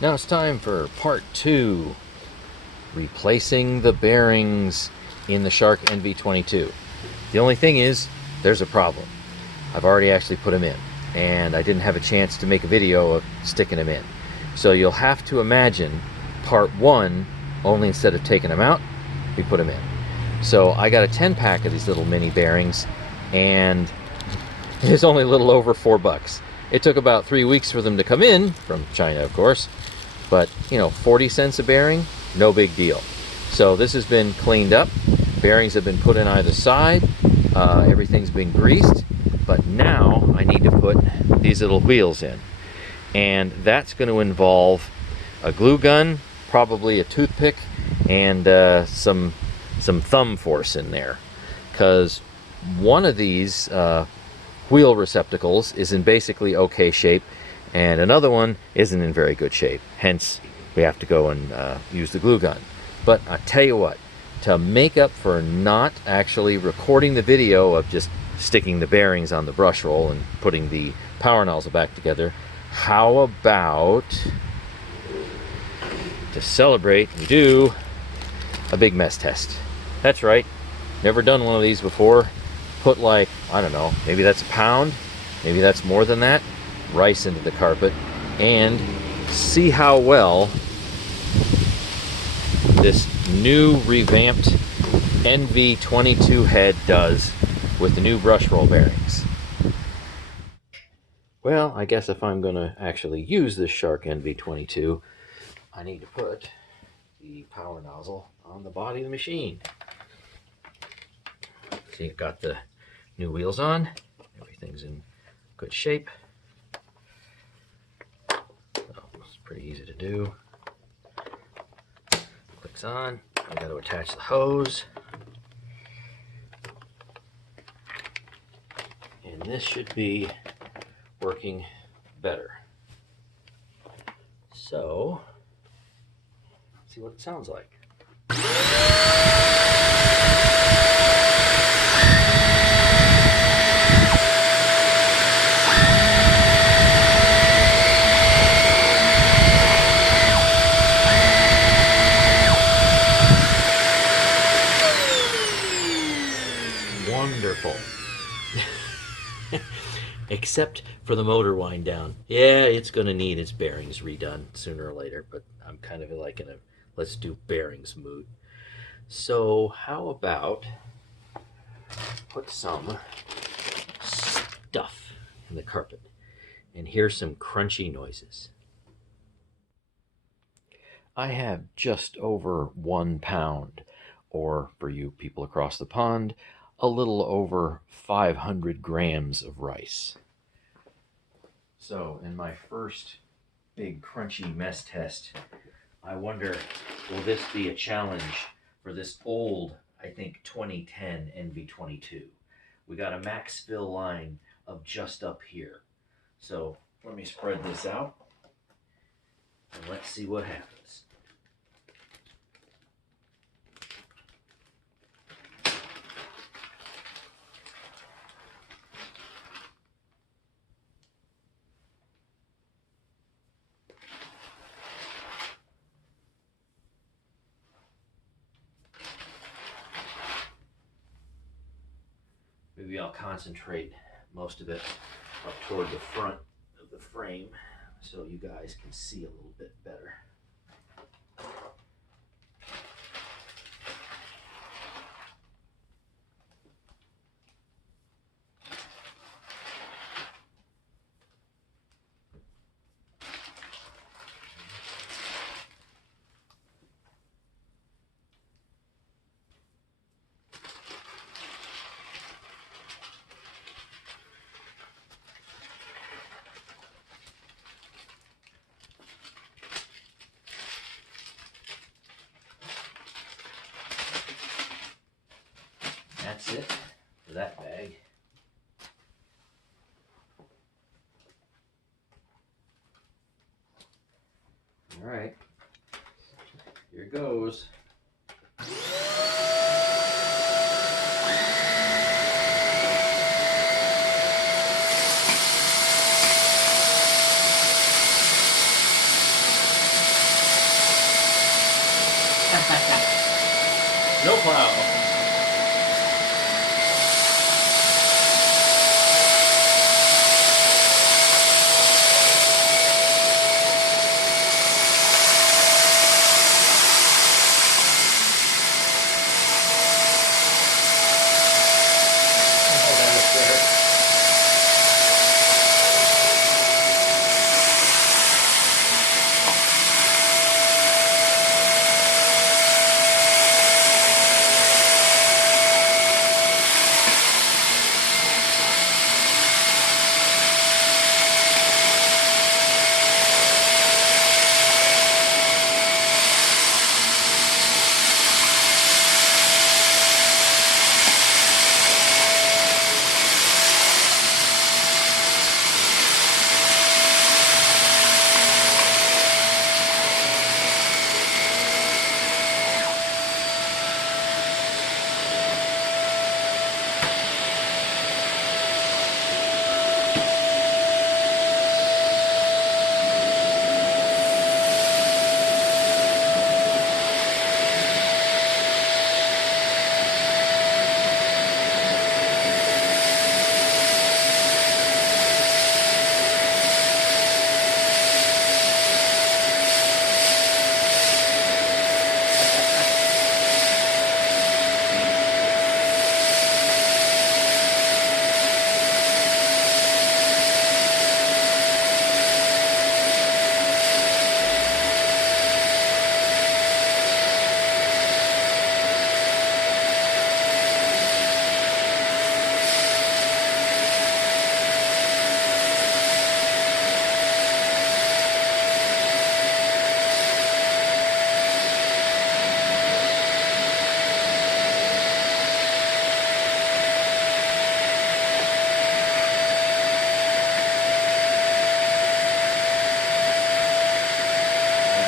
Now it's time for part 2, replacing the bearings in the Shark NV22. The only thing is, there's a problem. I've already actually put them in, and I didn't have a chance to make a video of sticking them in. So you'll have to imagine part 1, only instead of taking them out, we put them in. So I got a 10-pack of these little mini bearings, and it's only a little over $4. It took about 3 weeks for them to come in, from China of course, but 40 cents a bearing, no big deal. So this has been cleaned up, bearings have been put in either side, everything's been greased, but now I need to put these little wheels in. And that's going to involve a glue gun, probably a toothpick, and some thumb force in there, because one of these wheel receptacles is in basically okay shape, and another one isn't in very good shape. Hence, we have to go and use the glue gun. But I tell you what, to make up for not actually recording the video of just sticking the bearings on the brush roll and putting the power nozzle back together, how about, to celebrate, we do a big mess test. That's right, never done one of these before. Put like, I don't know, maybe that's a pound, maybe that's more than that, rice into the carpet, and see how well this new revamped NV22 head does with the new Brushroll bearings. Well, I guess if I'm going to actually use this Shark NV22, I need to put the power nozzle on the body of the machine. So you've got the new wheels on, everything's in good shape. So it's pretty easy to do. Clicks on, I got to attach the hose. And this should be working better. So, let's see what it sounds like. Wonderful. Except for the motor wind down. Yeah, it's going to need its bearings redone sooner or later, but I'm kind of like in a let's do bearings mood. So how about put some stuff in the carpet and hear some crunchy noises. I have just over 1 pound, or for you people across the pond, a little over 500 grams of rice. So in my first big crunchy mess test, I wonder, will this be a challenge for this old, I think 2010 NV22? We got a max fill line of just up here. So let me spread this out and let's see what happens. Maybe I'll concentrate most of it up toward the front of the frame so you guys can see a little bit better. That's it for that bag. All right, here goes. Snowplow.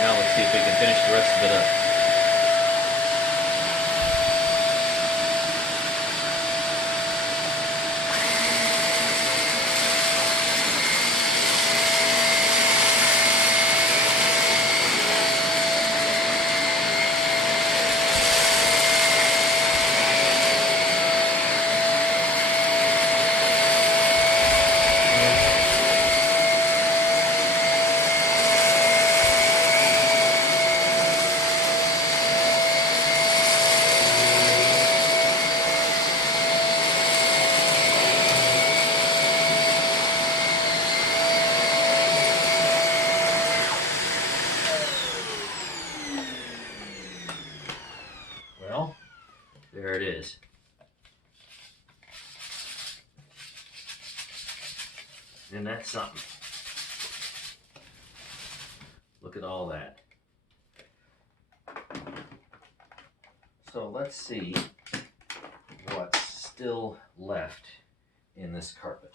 Now let's see if we can finish the rest of it up. Well, there it is. And that's something. Look at all that. So let's see what's still left in this carpet.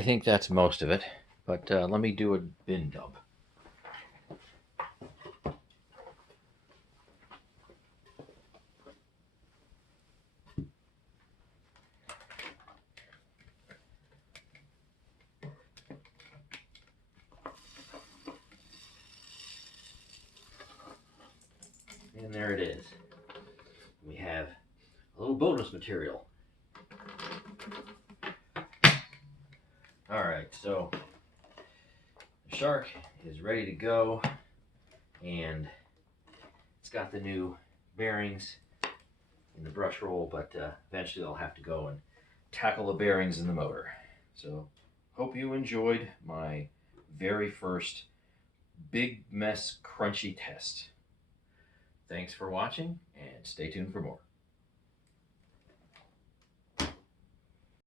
I think that's most of it, but let me do a bin dump. And there it is. We have a little bonus material. All right, so the shark is ready to go, and it's got the new bearings in the brush roll, but eventually I'll have to go and tackle the bearings in the motor. So hope you enjoyed my very first big mess crunchy test. Thanks for watching, and stay tuned for more.